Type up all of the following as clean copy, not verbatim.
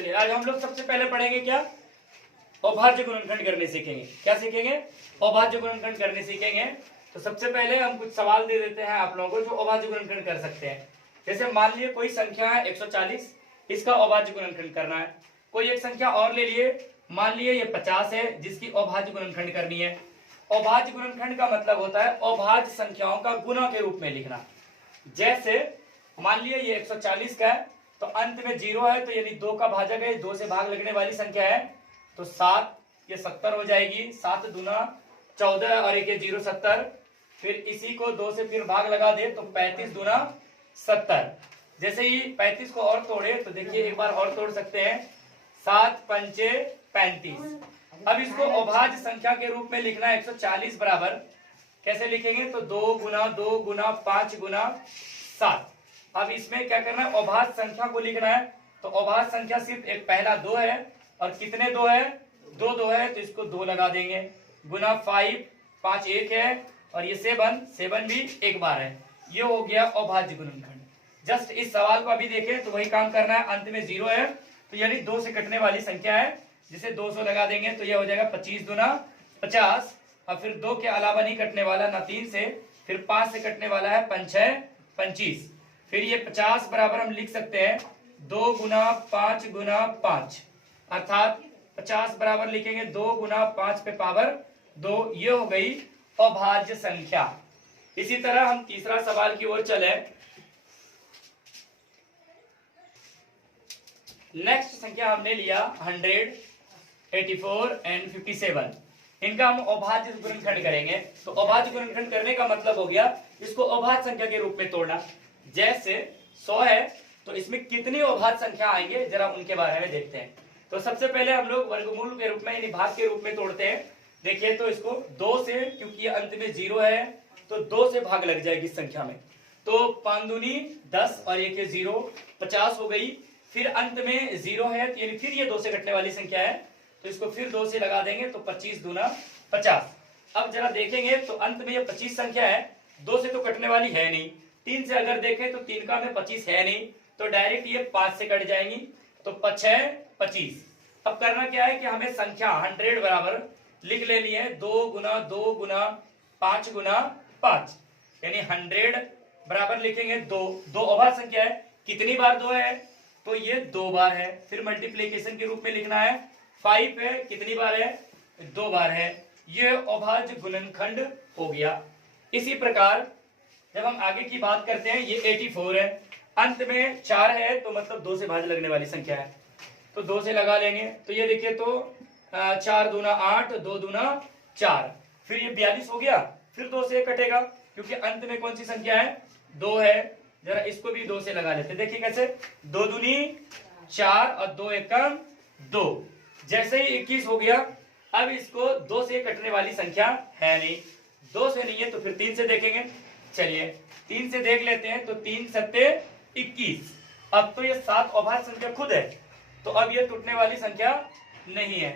चलिए आज हम लोग सबसे पहले पढ़ेंगे क्या, अभाज्य गुणनखंड करने सीखेंगे। क्या सीखेंगे? अभाज्य गुणनखंड करने सीखेंगे। तो सबसे पहले हम कुछ सवाल दे देते हैं आप लोगों को जो अभाज्य गुणनखंड कर सकते हैं। जैसे मान लिए कोई संख्या है 140, इसका अभाज्य गुणनखंड करना है। कोई एक संख्या और ले लिए, मान लिए ये 50 है, जिसकी अभाज्य गुणनखंड करनी है। अभाज्य गुणनखंड का मतलब होता है अभाज्य संख्याओं का गुणा के रूप में लिखना। जैसे मान लिए ये 140 का है, तो अंत में 0 है, तो यानी 2 का भाजक है, 2 से भाग लगने वाली संख्या है, तो 7 ये 70 हो जाएगी। 7 दूना 14 और 1 0 70। फिर इसी को 2 से फिर भाग लगा दे तो 35 दूना 70। जैसे ही 35 को और तोड़े तो देखिए एक बार और तोड़ सकते हैं, 7 पंचे 35। अब इसको अभाज्य संख्या के रूप में लिखना है 140 बराबर कैसे लिखेंगे, तो 2 गुना 2 गुना 5 गुना 7। अब इसमें क्या करना है, अभाज्य संख्या को लिखना है। तो अभाज्य संख्या सिर्फ एक पहला 2 है, और कितने 2 है, 2 है, तो इसको 2 लगा देंगे। गुना 5 5 1 है, और ये 7 भी एक बार है। ये हो गया अभाज्य गुणनखंड। जस्ट इस सवाल को अभी देखें तो वही काम करना है। अंत में 0 है, तो यानी 2 से कटने वाली संख्या है, जिसे 200 लगा देंगे तो ये हो जाएगा 25 दूना 50। और फिर 2 के अलावा नहीं कटने वाला ना 3 से, फिर 5 से कटने वाला है 5 6 25। फिर ये 50 बराबर हम लिख सकते हैं 2 गुना 5 गुना 5, अर्थात 50 बराबर लिखेंगे 2 गुना 5 पे पावर 2। ये हो गई अभाज्य संख्या। इसी तरह हम तीसरा सवाल की ओर चले। नेक्स्ट संख्या हमने लिया 100, 84 एंड 57। इनका हम अभाज्य गुणनखंड करेंगे। तो अभाज्य गुणनखंड करने का मतलब हो गया इसको अभाज्य संख्या के रूप में तोड़ना। जैसे 100 है, तो इसमें कितनी अभाज्य संख्या आएंगे जरा उनके बारे में देखते हैं। तो सबसे पहले हम लोग वर्गमूल के रूप में यानी भाग के रूप में तोड़ते हैं। देखिए तो इसको 2 से, क्योंकि अंत में 0 है, तो 2 से भाग लग जाएगी इस संख्या में। तो 5 दूनी 10 और 1 0 50 हो गई। फिर अंत में 0 है, यानी फिर ये 2 से कटने वाली संख्या है, तो इसको फिर 2 से लगा देंगे तो 25 दूना 50। अब जरा देखेंगे तो अंत में ये 25 संख्या है, 2 से तो कटने वाली है नहीं। 3 से अगर देखें तो 3 का में 25 है नहीं, तो डायरेक्ट ये 5 से कट जाएंगी, तो 5 है 25। अब करना क्या है कि हमें संख्या 100 बराबर लिख लेनी है 2 गुना 2 गुना 5 गुना 5, यानी 100 बराबर लिखेंगे 2। 2 अभाज्य संख्या है, कितनी बार 2 है, तो ये 2 बार है। फिर मल्टीप्लीकेशन के रूप में लिखना है 5 है, कितनी बार है, 2 बार है। ये अभाज्य गुणनखंड हो गया। इसी प्रकार जब हम आगे की बात करते हैं, ये 84 है, अंत में 4 है, तो मतलब 2 से भाज्य लगने वाली संख्या है, तो 2 से लगा लेंगे। तो ये देखिए तो 4 दूना 8, 2 दूना 4, फिर ये 42 हो गया। फिर 2 से कटेगा, क्योंकि अंत में कौन सी संख्या है, 2 है। जरा इसको भी 2 से लगा लेते, देखिए कैसे, 2 दूनी 4 और 2 एकम 2। जैसे ही 21 हो गया। अब इसको 2 से कटने वाली संख्या है नहीं, 2 से नहीं है, तो फिर 3 से देखेंगे। चलिए 3 से देख लेते हैं, तो 3 सत्ते 21। अब तो ये 7 अभाज्य संख्या खुद है, तो अब ये टूटने वाली संख्या नहीं है।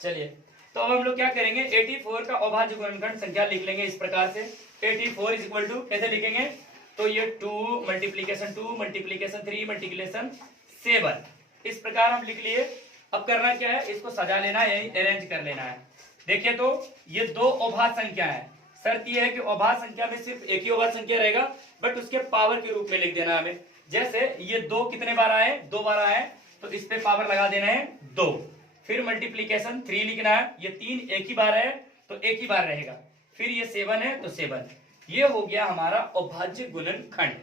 चलिए तो अब हम लोग क्या करेंगे, 84 का अभाज्य गुणनखंड संख्या लिख लेंगे इस प्रकार से। 84 इज इक्वल टू कैसे लिखेंगे, तो ये 2 मल्टीप्लीकेशन 2 मल्टीप्लीकेशन 3 मल्टीप्लीकेशन 7, इस प्रकार हम लिख लिए। अब करना क्या है, इसको सजा लेना है, यानी अरेंज कर लेना है। देखिए तो ये 2 अभाज्य संख्या है। शर्त ये है कि अभाज्य संख्या में सिर्फ एक ही अभाज्य संख्या रहेगा, बट उसके पावर के रूप में लिख देना है हमें। जैसे ये 2 कितने बार आए, 2 बार आए, तो इस पे पावर लगा देना है 2। फिर मल्टीप्लीकेशन 3 लिखना है, ये 3 एक ही बार है, तो एक ही बार रहेगा। फिर ये 7 है, तो 7। ये हो गया हमारा अभाज्य गुणनखंड।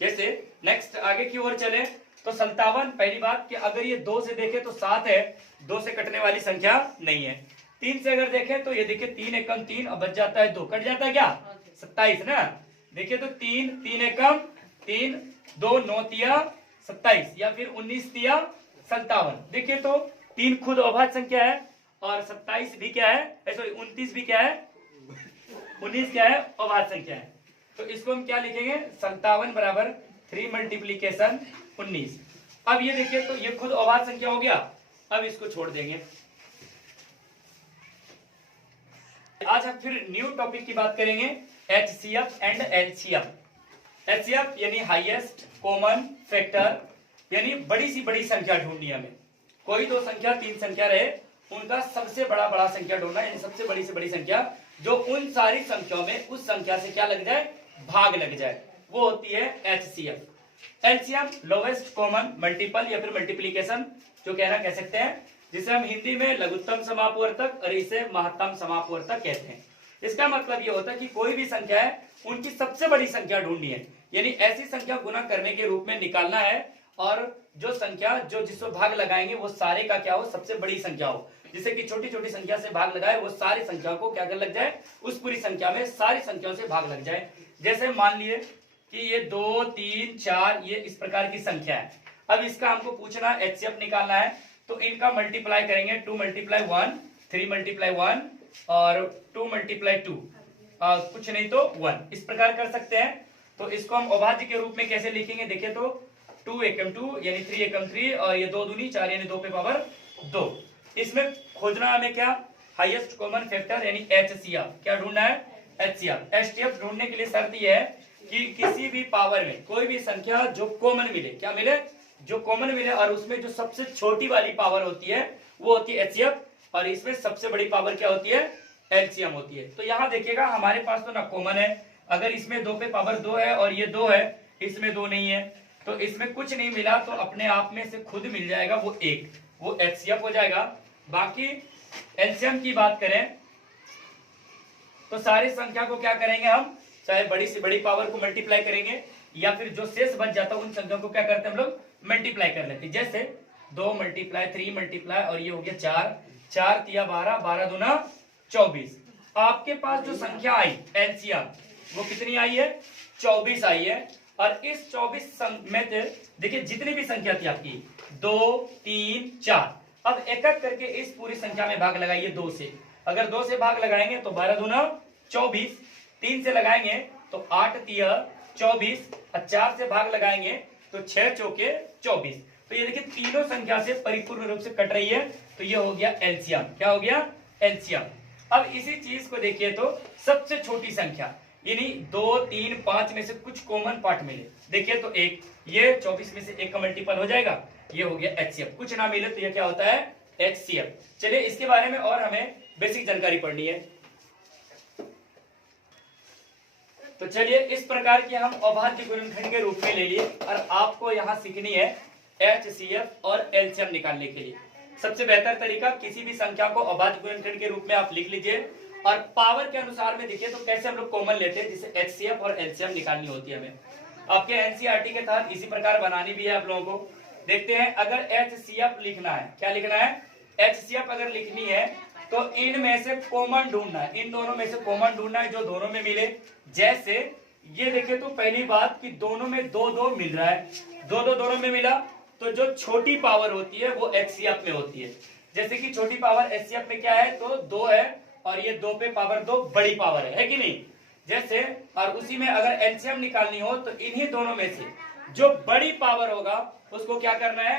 जैसे नेक्स्ट आगे की ओर चले तो 57। पहली बात कि अगर ये 2 से देखे तो 7 है, 2 से कटने वाली संख्या नहीं है। 3 से अगर देखें तो ये देखिए 3 एकम 3 और बच जाता है 2, कट जाता है क्या, 27 ना। देखिए तो 3 एकम 3, 2 9 तिया 27, या फिर 19 तिया 57। देखिए तो 3 खुद अभाज्य संख्या है, और 27 भी क्या है, 29 भी क्या है, 19 क्या है, अभाज्य संख्या है। तो इसको हम क्या लिखेंगे, 57 बराबर 3 मल्टीप्लीकेशन 19। अब ये देखिए तो ये खुद अभाज्य संख्या हो गया। अब इसको छोड़ देंगे। आज हम फिर न्यू टॉपिक की बात करेंगे, HCF एंड LCM। HCF यानी हाईएस्ट कॉमन फैक्टर, यानी बड़ी सी बड़ी संख्या ढूंढनी है हमें। कोई दो संख्या तीन संख्या रहे, उनका सबसे बड़ा संख्या ढूंढना, यानी सबसे बड़ी से बड़ी संख्या जो उन सारी संख्याओं में उस संख्या से क्या लग जाए, भाग लग जाए, वो होती है HCF। LCM lowest common multiple या फिर मल्टीप्लीकेशन जो कहना कह सकते हैं, जिसे हम हिंदी में लघुत्तम समापवर्तक और इसे महत्तम समापवर्तक कहते हैं। इसका मतलब ये होता है कि कोई भी संख्या है उनकी सबसे बड़ी संख्या ढूंढनी है, यानी ऐसी संख्या गुना करने के रूप में निकालना है, और जो संख्या जो जिसको भाग लगाएंगे वो सारे का क्या हो, सबसे बड़ी संख्या हो, जिसे कि छोटी छोटी संख्या से भाग लगाए वो सारी संख्या को क्या कर लग जाए, उस पूरी संख्या में सारी संख्याओं से भाग लग जाए। जैसे मान लिए कि ये 2 3 4 ये इस प्रकार की संख्या है। अब इसका हमको पूछना HCF निकालना है, तो इनका मल्टीप्लाई करेंगे, 2 × 1 3 × 1 और 2 × 2 कुछ नहीं तो 1, इस प्रकार कर सकते हैं। तो इसको हम अभाज्य के रूप में कैसे लिखेंगे, देखिए तो 2 एकम 2 यानी 3 एकम 3 और ये 2 दूनी 4 यानी 2 पे पावर 2। इसमें खोजना हमें क्या, हाईएस्ट कॉमन फैक्टर यानी HCF। क्या ढूंढना है, HCF। HCF ढूंढने के लिए शर्त यह है कि किसी भी पावर में कोई भी संख्या जो कॉमन मिले, क्या मिले, जो कॉमन मिले, और उसमें जो सबसे छोटी वाली पावर होती है वो होती है HCF, और इसमें सबसे बड़ी पावर क्या होती है, LCM होती है। तो यहाँ देखिएगा हमारे पास तो ना कॉमन है, अगर इसमें 2 पे पावर 2 है और ये 2 है, इसमें 2 नहीं है, तो इसमें कुछ नहीं मिला, तो अपने आप में से खुद मिल जाएगा वो 1, वो HCF हो जाएगा। बाकी LCM की बात करें तो सारी संख्या को क्या करेंगे हम, चाहे बड़ी से बड़ी पावर को मल्टीप्लाई करेंगे, या फिर जो शेष बच जाता है उन संख्या को क्या करते हैं हम लोग, मल्टीप्लाई कर लेते हैं। जैसे 2 × 3 × और ये हो गया 4 4 तिया 12 12 दूना 24। आपके पास जो संख्या आई LCM वो कितनी आई है, 24 आई है। और इस 24 में देखिए जितनी भी संख्या थी आपकी 2 3 4, अब एक एक करके इस पूरी संख्या में भाग लगाइए 2 से। अगर 2 से भाग लगाएंगे तो 12 दूना 24, 3 से लगाएंगे तो 8 तिया 24, और 4 से भाग लगाएंगे तो 6 चौके 24। तो ये देखिए तीनों संख्या से परिपूर्ण रूप से कट रही है, तो ये हो गया LCM। क्या हो गया, LCM। अब इसी चीज को देखिए तो सबसे छोटी संख्या, यानी 2 3 5 में से कुछ कॉमन पार्ट मिले, देखिए तो 1, ये 24 में से 1 का मल्टीपल हो जाएगा, ये हो गया HCF। कुछ ना मिले तो ये क्या होता है, HCF। चलिए इसके बारे में और हमें बेसिक जानकारी पढ़नी है। तो चलिए इस प्रकार की हम अभाज्य गुणनखंड के रूप में ले लिए, और आपको यहाँ सीखनी है HCF और LCM निकालने के लिए सबसे बेहतर तरीका, किसी भी संख्या को अभाज्य गुणनखंड के रूप में आप लिख लीजिए, और पावर के अनुसार में देखिए तो कैसे हम लोग कॉमन लेते हैं, जिसे HCF और LCM निकालनी होती है हमें। आपके NCERT के तहत इसी प्रकार बनानी भी है आप लोगों को। देखते हैं, अगर HCF लिखना है, क्या लिखना है, HCF अगर लिखनी है तो इनमें से कॉमन ढूंढना है, इन दोनों में से कॉमन ढूंढना है जो दोनों में मिले। जैसे ये देखिए तो पहली बात कि दोनों में 2 2 मिल रहा है, 2 2 दोनों में मिला, तो जो छोटी पावर होती है वो HCF में होती है। जैसे कि छोटी पावर HCF में क्या है, तो 2 है, और ये 2 पे पावर 2 बड़ी पावर है कि नहीं। जैसे और उसी में अगर LCM निकालनी हो तो इन्हीं दोनों में से जो बड़ी पावर होगा उसको क्या करना है,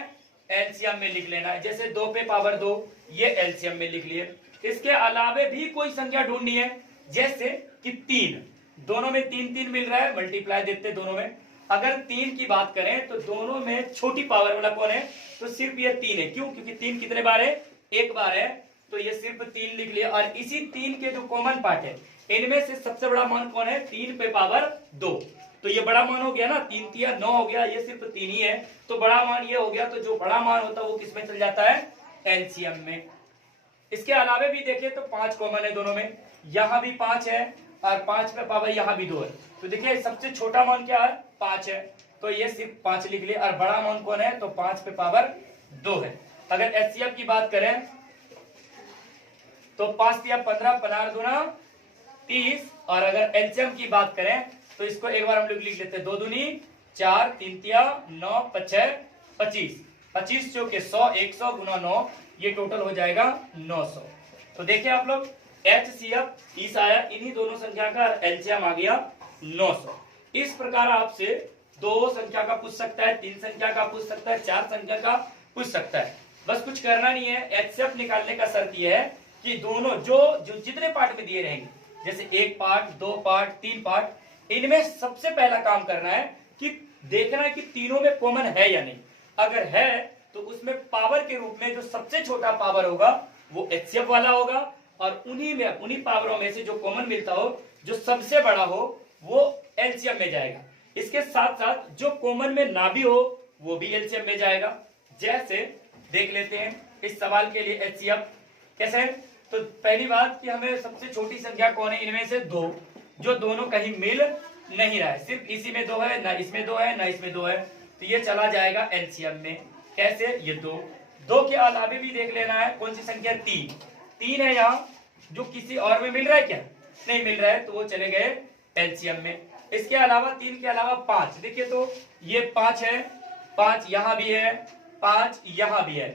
LCM में लिख लेना है। जैसे 2 पे पावर 2 ये LCM में लिख लिए। इसके अलावे भी कोई संख्या ढूंढनी है, जैसे कि 3, दोनों में 3 3 मिल रहा है, मल्टीप्लाई देते दोनों में। अगर 3 की बात करें तो दोनों में छोटी पावर वाला कौन है, तो सिर्फ ये 3 है। क्यों, क्योंकि 3 कितने बार है, 1 बार है, तो ये सिर्फ 3 लिख लिया। और इसी 3 के जो कॉमन पार्ट है इनमें से सबसे बड़ा मान कौन है, 3 पे पावर 2, तो ये बड़ा मान हो गया ना, 3 तिया 9 हो गया, ये सिर्फ 3 ही है, तो बड़ा मान ये हो गया। तो जो बड़ा मान होता है वो किस में चल जाता है, LCM में। इसके अलावे भी देखें तो 5 कॉमन है दोनों में, यहाँ भी 5 है और 5 पे पावर यहाँ भी 2 है, तो देखिए सबसे छोटा मान क्या है, 5 है, तो ये सिर्फ 5 लिख लिया। और बड़ा मान कौन है, तो 5 पे पावर 2 है। अगर HCF की बात करें तो 5 तिया 15 15 दूना 30, और अगर LCM की बात करें तो इसको एक बार हम लोग लिख लेते हैं, 2 दूनी 4 3 तिया 9 5 25 25 चौके 100 100 गुना 9, ये टोटल हो जाएगा 900। तो देखिए आप लोग HCF 30 आया, इन्हीं दोनों संख्या का LCM आ गया 900। इस प्रकार आपसे 2 संख्या का पूछ सकता है, 3 संख्या का पूछ सकता है, 4 संख्या का पूछ सकता है। बस कुछ करना नहीं है, HCF निकालने का शर्त यह है कि दोनों जो जितने पार्ट में दिए रहेंगे, जैसे 1 पार्ट 2 पार्ट 3 पार्ट, इनमें सबसे पहला काम करना है कि देखना है कि तीनों में कॉमन है या नहीं। अगर है तो उसमें पावर के रूप में जो सबसे छोटा पावर होगा वो एचसीएफ वाला होगा, और उन्हीं पावरों में से जो कॉमन मिलता हो, जो सबसे बड़ा हो, वो एलसीएम में जाएगा। इसके साथ साथ जो कॉमन में ना भी हो वो भी एलसीएम में जाएगा। जैसे देख लेते हैं इस सवाल के लिए एचसीएफ कैसे है। तो पहली बात कि हमें सबसे छोटी संख्या कौन है, इनमें से दो, जो दोनों कहीं मिल नहीं रहा है, सिर्फ इसी में दो है, ना इसमें दो है, ना इसमें दो है, तो ये चला जाएगा एलसीएम में। कैसे, ये दो के अलावे भी देख लेना है कौन सी संख्या, तीन है यहाँ, जो किसी और में मिल रहा है क्या, नहीं मिल रहा है, तो वो चले गए एलसीएम में। इसके अलावा तीन के अलावा पांच, देखिए तो ये पांच है, पांच यहां भी है, पांच यहां भी है,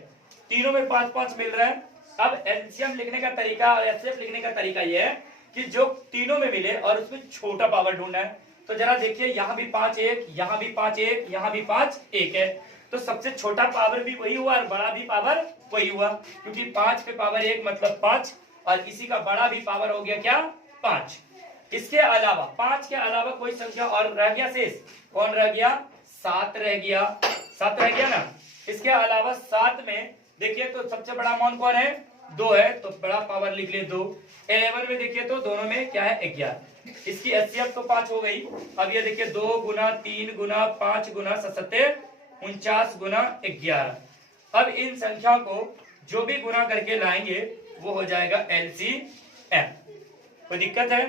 तीनों में पांच पांच मिल रहा है। अब एलसीएम लिखने का तरीका और एचसीएफ लिखने का तरीका ये है कि जो तीनों में मिले और उसमें छोटा पावर ढूंढना है। तो जरा देखिए यहाँ भी पांच एक, यहाँ भी पांच एक, यहाँ भी पांच एक है, तो सबसे छोटा पावर भी वही हुआ और बड़ा भी पावर वही हुआ, क्योंकि पांच पे पावर एक मतलब पांच, और इसी का बड़ा भी पावर हो गया क्या, पांच। इसके अलावा पांच के अलावा कोई संख्या और रह गया शेष, कौन रह गया, सात रह गया, सात रह गया ना। इसके अलावा सात में देखिए तो सबसे बड़ा मान कौन है, दो है, तो बड़ा पावर लिख ले दो। 11 में देखिए तो दोनों में क्या है, 11। इसकी एचसीएफ तो 5 हो गई। अब ये देखिए 2 गुना 3 गुना 5 गुना 7 49 गुना 11। अब इन संख्या को जो भी गुना करके लाएंगे वो हो जाएगा एलसीएम। कोई दिक्कत है?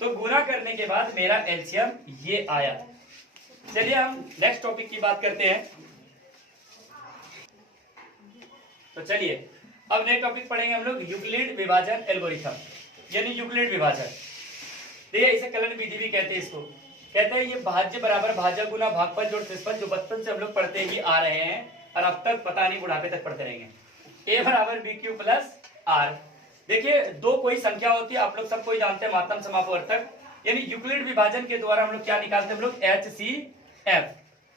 तो गुना करने के बाद मेरा एलसीएम ये आया। चलिए हम नेक्स्ट टॉपिक की बात करते हैं। तो चलिए अब नए टॉपिक पढ़ेंगे हम लोग, यूक्लिड विभाजन एल्गोरिथम, यानी यूक्लिड विभाजन। देखिए इसे कलन विधि भी कहते हैं। इसको कहते हैं ये भाज्य बराबर भाजक गुना भागफल जोड़ शेषफल, जो बचपन से हम लोग पढ़ते ही आ रहे हैं और अब तक पता नहीं बुढ़ापे तक पढ़ते रहेंगे। ए बराबर बी क्यू प्लस आर। देखिए दो कोई संख्या होती है, आप लोग सब कोई जानते हैं, मात्रम समापवर्तक, यानी यूक्लिड विभाजन के द्वारा हम लोग क्या निकालते हैं, हम लोग HCF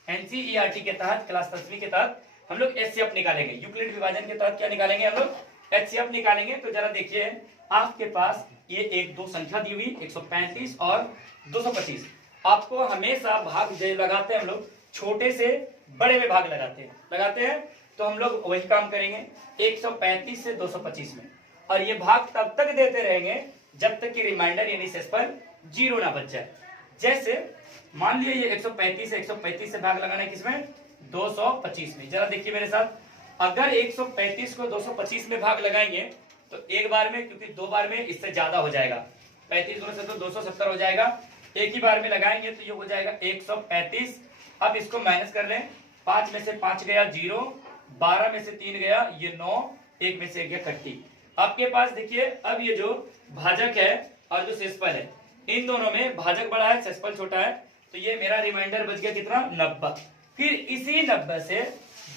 NCERT के तहत क्लास 10वीं के तहत हम लोग HCF निकालेंगे। यूक्लिड विभाजन के तहत क्या निकालेंगे, हम लोग HCF निकालेंगे। तो जरा देखिए आपके पास ये एक दो संख्या दी हुई 135 और 225। आपको हमेशा भाग जो लगाते हैं हम लोग छोटे से बड़े में भाग लगाते हैं तो हम लोग वही काम करेंगे 135 से 225 में, और ये भाग तब तक देते रहेंगे जब तक कि रिमाइंडर यानी शेषफल 0 ना बच जाए। जैसे मान लिया ये 135 से भाग लगाना है किसमें, 225 में। जरा देखिए मेरे साथ, अगर 135 को 225 में भाग लगाएंगे तो एक बार में, क्योंकि दो बार में इससे ज्यादा हो जाएगा, 35 से तो 270 हो जाएगा, एक ही बार में लगाएंगे तो ये हो जाएगा 135। अब इसको माइनस कर लें, 5 में से 5 गया 0, 12 में से 3 गया ये 9, 1 में से गया 30। आपके पास देखिए अब ये जो भाजक है और जो शेषफल है, इन दोनों में भाजक बड़ा है शेषफल छोटा है, तो ये मेरा रिमाइंडर बच गया कितना, 90। फिर इसी 90 से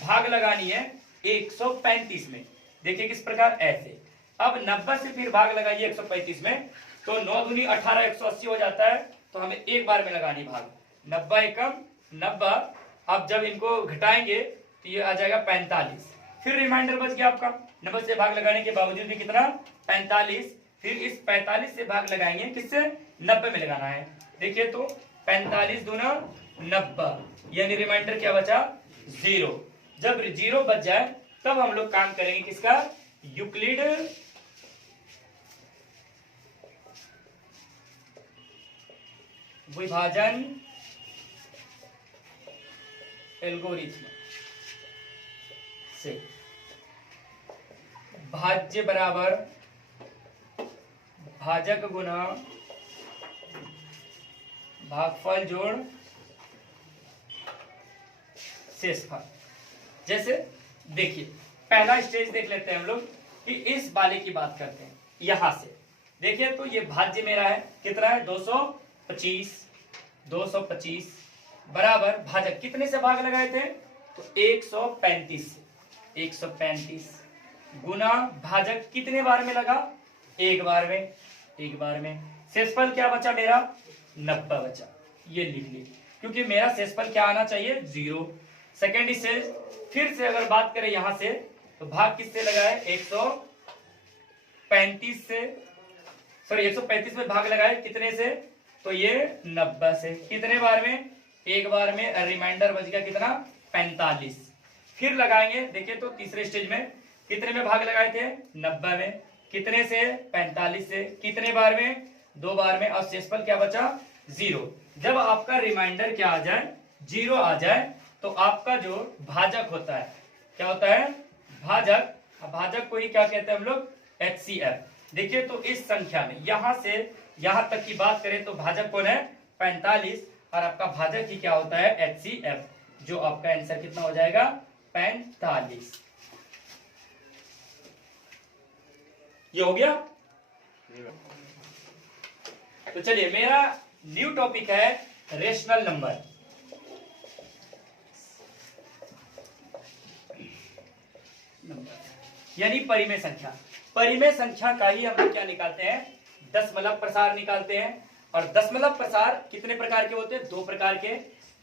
भाग लगानी है 135 में। देखिए किस प्रकार, ऐसे। अब 90 से फिर भाग लगाइए 135 में, तो 9 दूनी 18 180 हो जाता है, तो हमें एक बार में लगानी भाग, 90 एकम 90। अब जब इनको घटाएंगे तो ये आ जाएगा 45। फिर रिमाइंडर बच गया आपका, 90 से भाग लगाने के बावजूद भी कितना, 45। फिर इस 45 से भाग लगाएंगे किससे, 90 में लगाना है। देखिए तो 45 दूना 90, यानी रिमाइंडर क्या बचा, 0। जब 0 बच जाए तब हम लोग काम करेंगे किसका, यूक्लिड विभाजन एल्गोरिथम से। भाज्य बराबर भाजक गुना भागफल जोड़ शेषफल। जैसे देखिए पहला स्टेज देख लेते हैं हम लोग कि इस वाले की बात करते हैं। यहां से देखिए तो ये भाज्य मेरा है कितना है, 225 बराबर भाजक कितने से भाग लगाए थे, तो 135 से, 135 गुना भाजक कितने बार में लगा, एक बार में। शेषफल क्या बचा मेरा, 90 बचा, ये लिख ली, क्योंकि मेरा शेषफल क्या आना चाहिए, 0। सेकेंड स्टेज फिर से अगर बात करें यहां से, तो भाग किससे लगा है, 135 से, सॉरी 135 में भाग लगाए कितने से, तो ये 90 से। कितने बार में, एक बार में। रिमाइंडर बच गया कितना, 45। फिर लगाएंगे, देखिए तो तीसरे स्टेज में कितने में भाग लगाए थे, 90 में। कितने से, 45 से। कितने बार में, 2 बार में। और शेषफल क्या बचा, 0। जब आपका रिमाइंडर क्या आ जाए, 0 आ जाए, तो आपका जो भाजक होता है, क्या होता है, भाजक। भाजक को ही क्या कहते हैं हम लोग, HCF। देखिए तो इस संख्या में यहां से यहां तक की बात करें तो भाजक कौन है, 45, और आपका भाजक ही क्या होता है, HCF, जो आपका आंसर कितना हो जाएगा, 45। ये हो गया। तो चलिए, मेरा न्यू टॉपिक है रेशनल नंबर। यानी परिमेय संख्या। परिमेय संख्या का ही हम लोग क्या निकालते हैं, दशमलव प्रसार निकालते हैं। और दशमलव प्रसार कितने प्रकार के होते हैं, 2 प्रकार के,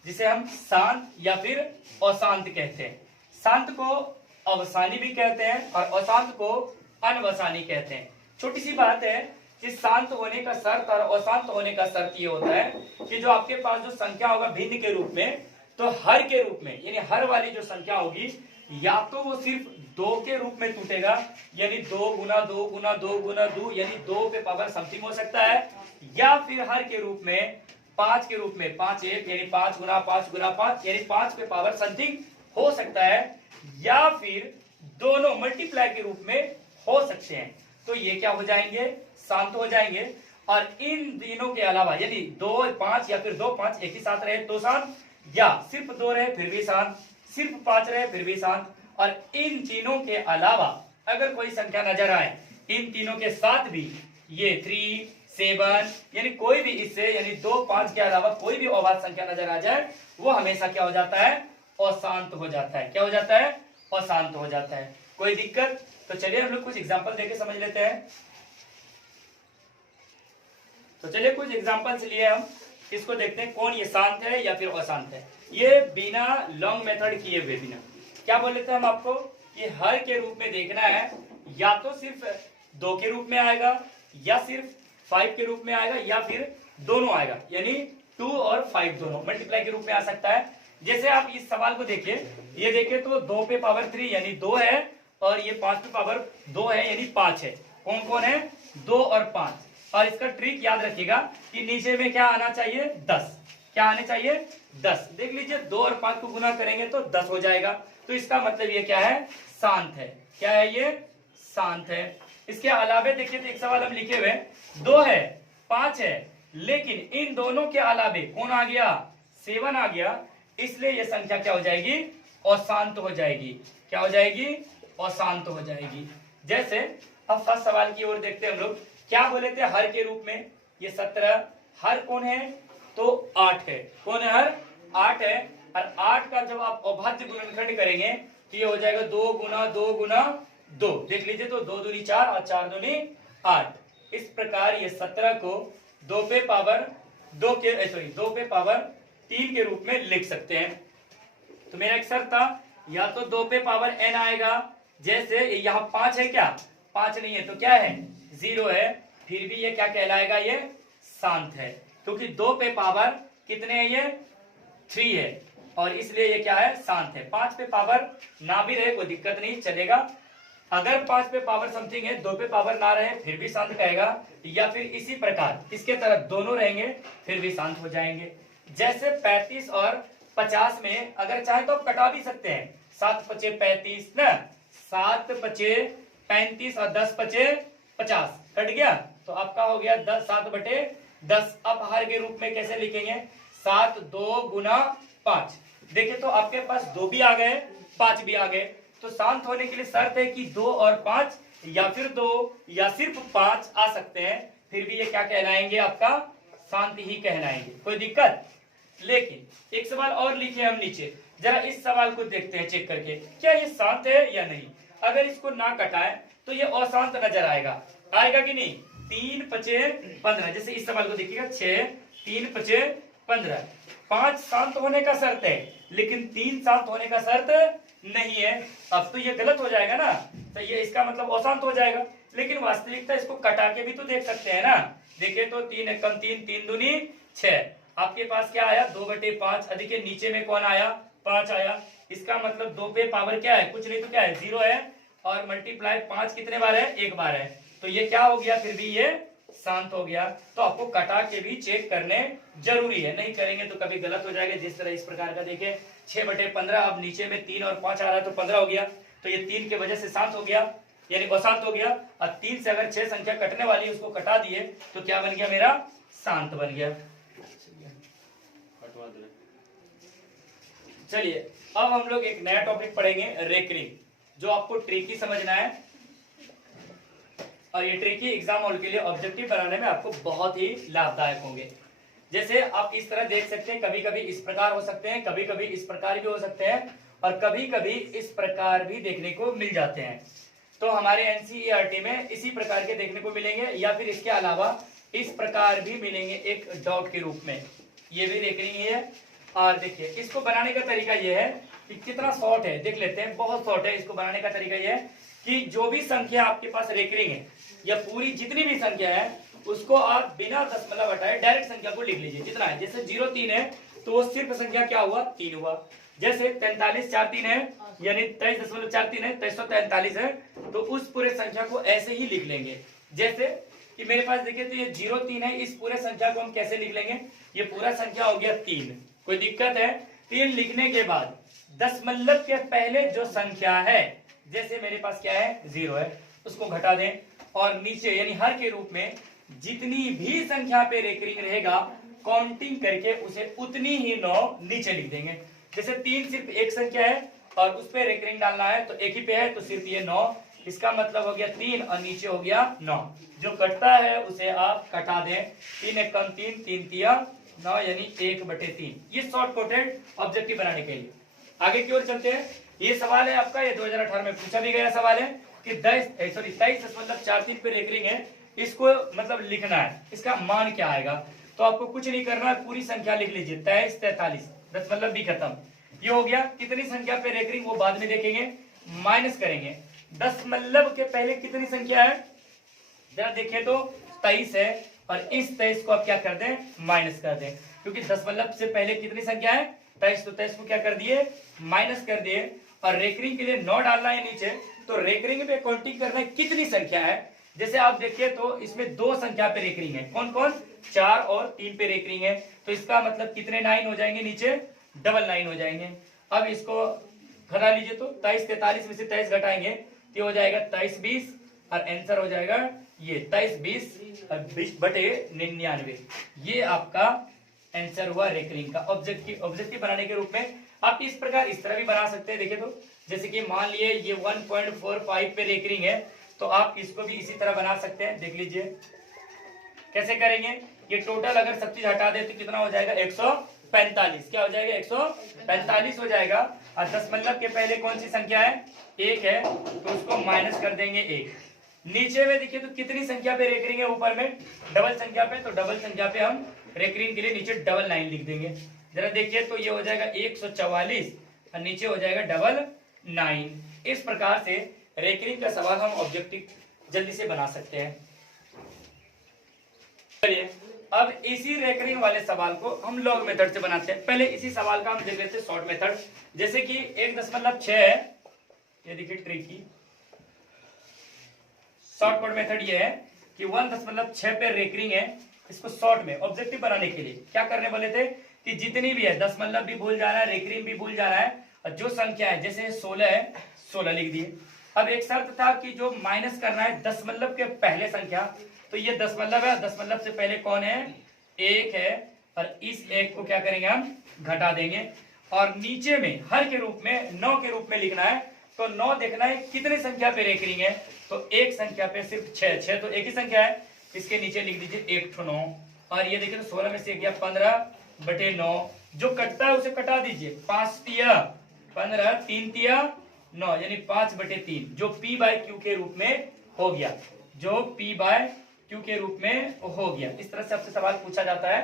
जिसे हम शांत या फिर अशांत कहते हैं। शांत को अवसानी भी कहते हैं और अशांत को अनवसानी कहते हैं। छोटी सी बात है कि शांत होने का शर्त और अशांत होने का शर्त ये होता है कि जो आपके पास जो संख्या होगा भिन्न के रूप में, तो हर के रूप में, यानी हर वाली जो संख्या होगी, या तो वो सिर्फ 2 के रूप में टूटेगा, यानी 2 गुना 2 गुना 2 गुना 2, यानी 2 पे पावर समथिंग हो सकता है, या फिर हर के रूप में 5 के रूप में 5 1, यानी 5 गुना 5 गुना 5, यानी 5 पे पावर समथिंग हो सकता है, या फिर दोनों मल्टीप्लाई के रूप में हो सकते हैं। तो ये क्या हो जाएंगे, शांत हो जाएंगे। और इन तीनों के अलावा, यदि 2 5 या फिर 2 5 एक ही साथ रहे तो शांत, या सिर्फ 2 रहे फिर भी शांत, सिर्फ 5 रहे फिर भी शांत। और इन तीनों के अलावा अगर कोई संख्या नजर आए इन तीनों के साथ भी, ये 3 7, यानी कोई भी इससे, यानी 2 5 के अलावा कोई भी अभाज्य संख्या नजर आ जाए, वो हमेशा क्या हो जाता है, अशांत हो जाता है। क्या हो जाता है, अशांत हो जाता है। कोई दिक्कत? तो चलिए हम लोग कुछ एग्जांपल देके समझ लेते हैं। तो चलिए कुछ एग्जांपल्स लिए हम इसको देखते हैं, कौन ये शांत है या फिर अशांत है। ये बिना लॉन्ग मेथड किए हुए, बिना क्या बोल लेते हैं हम आपको, कि हर के रूप में देखना है, या तो सिर्फ 2 के रूप में आएगा, या सिर्फ 5 के रूप में आएगा, या फिर दोनों आएगा, यानी 2 और 5 दोनों मल्टीप्लाई के रूप में आ सकता है। जैसे आप इस सवाल को देखिए, ये देखिए तो 2 पे पावर 3 यानी 2 है, और ये 5 पे पावर 2 है यानी 5 है। कौन कौन है, 2 और 5। और इसका ट्रिक याद रखिएगा कि नीचे में क्या आना चाहिए, 10। क्या आने चाहिए, 10। देख लीजिए 2 और 5 को गुना करेंगे तो 10 हो जाएगा। तो इसका मतलब ये क्या है, शांत है। क्या है ये, शांत है। इसके अलावे देखिए तो एक सवाल हम लिखे हुए, 2 है 5 है, लेकिन इन दोनों के अलावे कौन आ गया, 7 आ गया, इसलिए ये संख्या क्या हो जाएगी, अशांत हो जाएगी। क्या हो जाएगी, अशांत हो जाएगी। जैसे अब फर्स्ट सवाल की ओर देखते हैं हम लोग, क्या बोले थे, हर के रूप में ये 17, हर कौन है, तो 8 है। कौन है, हर 8 है। और 8 का जब आप अभाज्य गुणनखंड करेंगे तो ये हो जाएगा 2 गुना 2 गुना 2। देख लीजिए तो 2 दूनी 4 और 4 दूनी 8। इस प्रकार ये 17 को 2 पे पावर 2 पे पावर 3 के रूप में लिख सकते हैं। तो मेरा एक शर्त था, या तो 2 पे पावर n आएगा, जैसे यहाँ 5 है, क्या 5 नहीं है तो क्या है, 0 है, फिर भी ये क्या कहलाएगा, ये शांत है, क्योंकि 2 पे पावर कितने है, ये 3 है, और इसलिए ये क्या है, शांत है। 5 पे पावर ना भी रहे कोई दिक्कत नहीं, चलेगा। अगर 5 पे पावर समथिंग है, 2 पे पावर ना रहे फिर भी शांत कहेगा, या फिर इसी प्रकार इसके तरफ दोनों रहेंगे फिर भी शांत हो जाएंगे। जैसे 35 और 50 में अगर चाहे तो आप कटा भी सकते हैं, 7 पचे 35 ना, 7 पचे 35 और 10 पचे 50, कट गया तो आपका हो गया 10 7 बटे 10। अब हर के रूप में कैसे लिखेंगे, 7 2 गुना 5। देखिए तो आपके पास 2 भी आ गए 5 भी आ गए। तो शांत होने के लिए शर्त है कि 2 और 5, या फिर 2 या सिर्फ 5 आ सकते हैं, फिर भी ये क्या कहलाएंगे, आपका शांत ही कहलाएंगे। कोई दिक्कत? लेकिन एक सवाल और लिखे हम नीचे, जरा इस सवाल को देखते हैं चेक करके, क्या ये शांत है या नहीं। अगर इसको ना कटाएं तो ये अशांत नजर आएगा, आएगा कि नहीं। 3 पचे 15, जैसे इस सवाल को देखिएगा, 6 3 पचे 15। 5 शांत होने का शर्त है, लेकिन 3 शांत होने का शर्त नहीं है। अब तो ये गलत हो जाएगा ना, तो ये इसका मतलब अशांत हो जाएगा। लेकिन वास्तविकता इसको कटा के भी तो देख सकते हैं ना। देखिए तो 3 एकम 3, 3 दूनी 6, आपके पास क्या आया 2/5, अधिक नीचे में कौन आया 5 आया। इसका मतलब 2 पे पावर क्या है, कुछ नहीं तो क्या है 0 है, और मल्टीप्लाई 5 कितने बार है, एक बार है, तो ये क्या हो गया, फिर भी ये शांत हो गया। तो आपको कटा के भी चेक करने जरूरी है, नहीं करेंगे तो कभी गलत हो जाएगा। जिस तरह इस प्रकार का देखिए 6/15, अब नीचे में 3 और 5 आ रहा है तो 15 हो गया, तो ये 3 के वजह से शांत हो गया, यानी अशांत हो गया। और 3 से अगर 6 संख्या कटने वाली है उसको कटा दिए तो क्या बन गया, मेरा शांत बन गया। चलिए अब हम लोग एक नया टॉपिक पढ़ेंगे, रेकरिंग, जो आपको ट्रिकी समझना है, और ये ट्रिकी एग्जाम हॉल के लिए ऑब्जेक्टिव बनाने में आपको बहुत ही लाभदायक होंगे। जैसे आप इस तरह देख सकते हैं, कभी कभी इस प्रकार हो सकते हैं, कभी कभी इस प्रकार भी हो सकते हैं, और कभी कभी इस प्रकार भी देखने को मिल जाते हैं। तो हमारे एनसीईआरटी में इसी प्रकार के देखने को मिलेंगे, या फिर इसके अलावा इस प्रकार भी मिलेंगे एक डॉट के रूप में, ये भी रेकरिंग ही है। और देखिए इसको बनाने का तरीका ये है कि कितना शॉर्ट है, देख लेते हैं, बहुत शॉर्ट है। इसको बनाने का तरीका ये है कि जो भी संख्या आपके पास रेकरिंग है, या पूरी जितनी भी संख्या है, उसको आप बिना दशमलव हटाए डायरेक्ट संख्या को लिख लीजिए। कितना है, जैसे 03 है तो वो सिर्फ संख्या क्या हुआ, 3 हुआ। जैसे 4343 है, यानी 23.43 है, 2343 है, तो उस पूरे संख्या को ऐसे ही लिख लेंगे। जैसे कि मेरे पास देखिए तो ये 03 है, इस पूरे संख्या को हम कैसे लिख लेंगे, ये पूरा संख्या हो गया 3, कोई दिक्कत है। 3 लिखने के बाद दशमलव के पहले जो संख्या है, जैसे मेरे पास क्या है 0 है, उसको घटा दें, और नीचे यानी हर के रूप में जितनी भी संख्या पे रेकरिंग रहेगा काउंटिंग करके उसे उतनी ही 9 नीचे लिख देंगे। जैसे 3 सिर्फ एक संख्या है और उस पे रेकरिंग डालना है, तो एक ही पे है तो सिर्फ ये 9, इसका मतलब हो गया 3 और नीचे हो गया 9। जो कटता है उसे आप कटा दें, 3 एकम 3, 3 तिया 9, यानी 1/3। ये शॉर्ट कोटेड ऑब्जेक्टिव बनाने के लिए। आगे की ओर चलते हैं। ये सवाल है आपका, ये 2018 में पूछा भी गया सवाल है कि 23.43 पे रेकरिंग है, इसको मतलब लिखना है, इसका मान क्या आएगा। तो आपको कुछ नहीं करना है, पूरी संख्या लिख लीजिए, 23, 43, दशमलव भी खत्म। ये हो गया। कितनी संख्या पे रेकरिंग वो बाद में देखेंगे, माइनस करेंगे। दशमलव के पहले कितनी संख्या है, जरा देखिए तो 23 है, और इस 23 को आप क्या कर दें, माइनस कर दें, क्योंकि दशमलव से पहले कितनी संख्या है 23, तो 23 को क्या कर दिए, माइनस कर दिए। और रेकरिंग के लिए 9 डालना है नीचे, तो रेकरिंग पे काउंटिंग करना है कितनी संख्या है। जैसे आप देखिए तो इसमें 2 संख्या पे रेकरिंग है, कौन कौन, 4 और 3 पे रेकरिंग है, तो इसका मतलब कितने 9 हो जाएंगे, नीचे डबल 9 हो जाएंगे। अब इसको घटा लीजिए, तो 23 43 में से 23 घटाएंगे तो हो जाएगा 23 20, और आंसर हो जाएगा ये 23 20/99। ये आपका आंसर हुआ रेकरिंग का। ऑब्जेक्टिव बनाने के रूप में आप इस प्रकार इस तरह भी बना सकते हैं। देखिए तो जैसे कि मान लिए ये 1.45 पे रेकरिंग है, तो आप इसको भी इसी तरह बना सकते हैं। देख लीजिए कैसे करेंगे। ये टोटल अगर सब चीज हटा दे तो कितना हो जाएगा, 145। क्या हो जाएगा, 145 हो जाएगा। और दशमलव के पहले कौन सी संख्या है, 1 है, तो उसको माइनस कर देंगे 1। नीचे में देखिए तो कितनी संख्या पे रेकरिंग है, ऊपर में डबल संख्या पे, तो डबल संख्या पे हम रेकरिंग के लिए नीचे डबल 9 लिख देंगे। जरा देखिए तो ये हो जाएगा 144, और नीचे हो जाएगा डबल 9। इस प्रकार से रेकरिंग का सवाल हम ऑब्जेक्टिव जल्दी से बना सकते हैं। चलिए अब इसी रेकरिंग वाले सवाल को हम लॉग मेथड से बनाते हैं। पहले इसी सवाल का हम देख लेते हैं शॉर्ट मेथड। जैसे कि 1.6 है, ये देखिए ट्रिकी शॉर्ट कोड मेथड ये है कि 1.6 पे रेकरिंग है। इसको शॉर्ट में ऑब्जेक्टिव बनाने के लिए क्या करने वाले थे कि जितनी भी है, दशमलव भी भूल जाना है, रेकरिंग भी भूल जाना है, और जो संख्या है जैसे 16 है 16 लिख दिए। अब एक शर्त था कि जो माइनस करना है दशमलव के पहले संख्या, तो ये दशमलव है, दशमलव से पहले कौन है, 1 है, और इस 1 को क्या करेंगे हम, घटा देंगे। और नीचे में हर के रूप में 9 के रूप में लिखना है, तो 9 देखना है कितनी संख्या पे रेकरिंग है, तो एक संख्या पे सिर्फ 6 तो एक ही संख्या है, इसके नीचे लिख दीजिए 1 तो 9। और ये देखिए तो 16 में से गया 15/9, जो कटता है उसे कटा दीजिए, 5 तिया 15, 3 तिया 9, यानी 5/3, जो p/q के रूप में हो गया, जो p/q के रूप में हो गया। इस तरह से आपसे सवाल पूछा जाता है।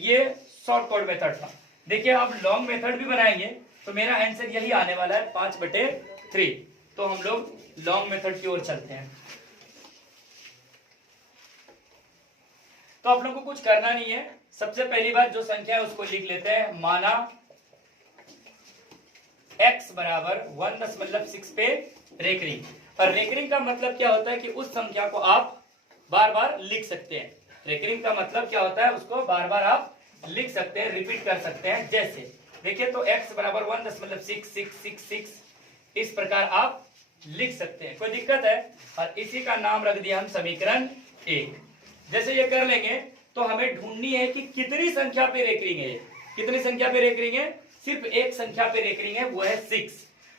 ये शॉर्ट कोड मेथड था। देखिए आप लॉन्ग मेथड भी बनाएंगे तो मेरा आंसर यही आने वाला है, 5/3। तो हम लोग लॉन्ग मेथड की ओर चलते हैं। तो आप लोगों को कुछ करना नहीं है। सबसे पहली बात जो संख्या है उसको लिख लेते हैं। माना x बराबर 1.6 पे रेकरिंग, और रेकरिंग का मतलब क्या होता है कि उस संख्या को आप बार बार लिख सकते हैं। रेकरिंग का मतलब क्या होता है, उसको बार बार आप लिख सकते हैं, रिपीट कर सकते हैं। जैसे देखिए तो x बराबर 1.6666 इस प्रकार आप लिख सकते हैं, कोई दिक्कत है। और इसी का नाम रख दिया हम समीकरण 1। जैसे ये कर लेंगे तो हमें ढूंढनी है कि कितनी संख्या पे रेकरिंग है। कितनी संख्या पे रेकरिंग है? सिर्फ एक संख्या पे रेकरिंग है, वो है 6।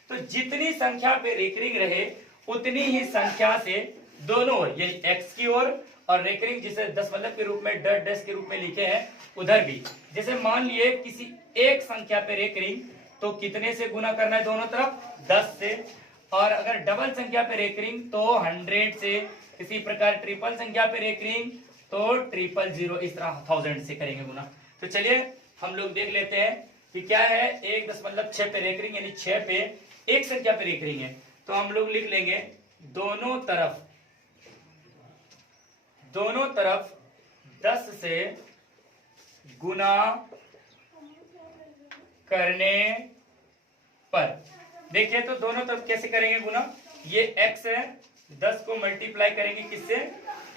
तो जितनी संख्या पे रेकरिंग रहे उतनी ही संख्या से दोनों ओर यानी x की ओर और रेकरिंग जिसे दशमलव के रूप में डैश के रूप में लिखे हैं उधर भी। जैसे मान लिए किसी एक संख्या पे रेकरिंग तो कितने से गुना करना है दोनों तरफ? 10 से। और अगर डबल संख्या पे रेकरिंग तो 100 से। इसी प्रकार ट्रिपल संख्या पे रेकरिंग तो 000 इस तरह 1000 से करेंगे गुना। तो चलिए हम लोग देख लेते हैं कि क्या है। 1.6 पे रेकरिंग यानी 6 पे एक संख्या पे रेकरिंग है, तो हम लोग लिख लेंगे दोनों तरफ 10 से गुना करने पर। देखिए तो दोनों तरफ कैसे करेंगे गुना? ये x है, 10 को मल्टीप्लाई करेंगे किससे?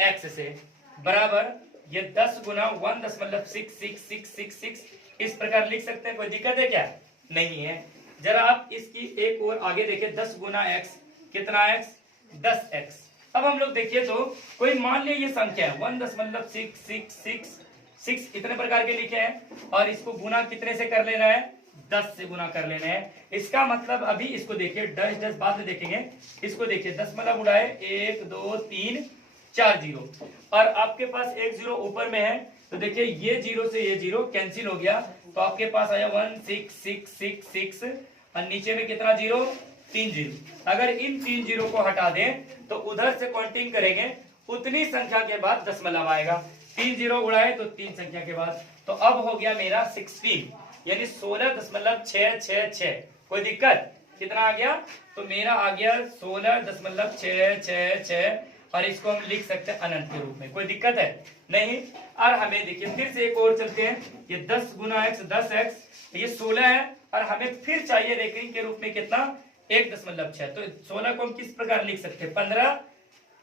x से, बराबर ये 10 गुना 1.66666 इस प्रकार लिख सकते हैं। कोई दिक्कत है क्या? नहीं है। जरा आप इसकी एक और आगे देखिए, 10 गुना x कितना x? 10x। अब हम लोग देखिए तो कोई मान लिया ये संख्या है 1.6666 इतने प्रकार के लिखे हैं और इसको गुना कितने से कर लेना है? 10 से गुना कर लेना है। इसका मतलब अभी इसको देखिए, 10 बाद में देखेंगे। इसको देखिए, दशमलव उड़ाए 1 2 3 4 जीरो और आपके पास एक जीरो ऊपर में है, तो देखिए ये जीरो से ये जीरो कैंसिल हो गया, तो आपके पास आया 16666 और नीचे में कितना जीरो? 3 जीरो। अगर इन 3 जीरो को हटा दें तो उधर से काउंटिंग करेंगे उतनी संख्या के बाद दशमलव आएगा। 3 जीरो उड़ाए तो 3 संख्या के बाद, तो अब हो गया मेरा 16 यानी 16.666। कोई दिक्कत? कितना आ गया? तो मेरा आ गया 16.666 और इसको हम लिख सकते हैं अनंत के रूप में। कोई दिक्कत है? नहीं। और हमें देखिए फिर से एक और चलते हैं, ये 10 गुना x 10x, ये 16 है और हमें फिर चाहिए रेकरिंग के रूप में कितना? 1.6। तो 16 को हम किस प्रकार लिख सकते हैं? 15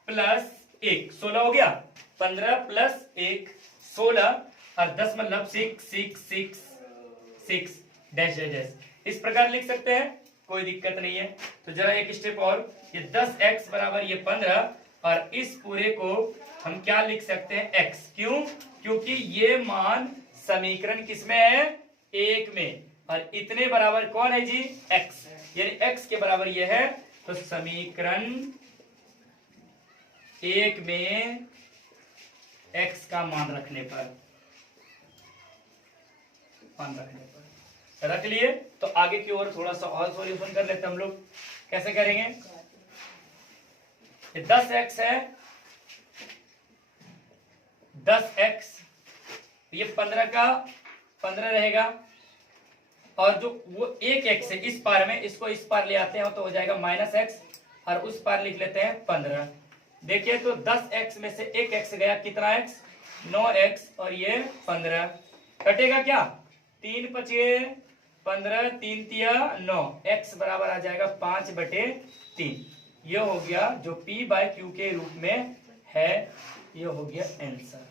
प्लस 1 16 हो गया, 15 प्लस 1 16 और 0.666 डैश डैश इस प्रकार लिख सकते हैं। कोई दिक्कत नहीं है। तो जरा एक स्टेप और, ये 10x बराबर ये 15 और इस पूरे को हम क्या लिख सकते हैं? x। क्यों? क्योंकि ये मान समीकरण किसमें है? 1 में, और इतने बराबर कौन है जी? x, यानी x के बराबर ये है। तो समीकरण 1 में x का मान रखने पर रख लिए, तो आगे की ओर थोड़ा सा और सॉल्यूशन कर लेते हैं हम लोग। कैसे करेंगे? ये 10x है, 10x, ये 15 का 15 रहेगा और जो वो एक x है इस पार में, इसको इस पार ले आते हैं तो हो जाएगा -x और उस पार लिख लेते हैं 15। देखिए तो 10x में से एक x गया, कितना x? 9x और ये 15 कटेगा क्या? 3 पचे 15 3 तिया 9, x बराबर आ जाएगा 5/3। ये हो गया जो p/q के रूप में है, ये हो गया आंसर।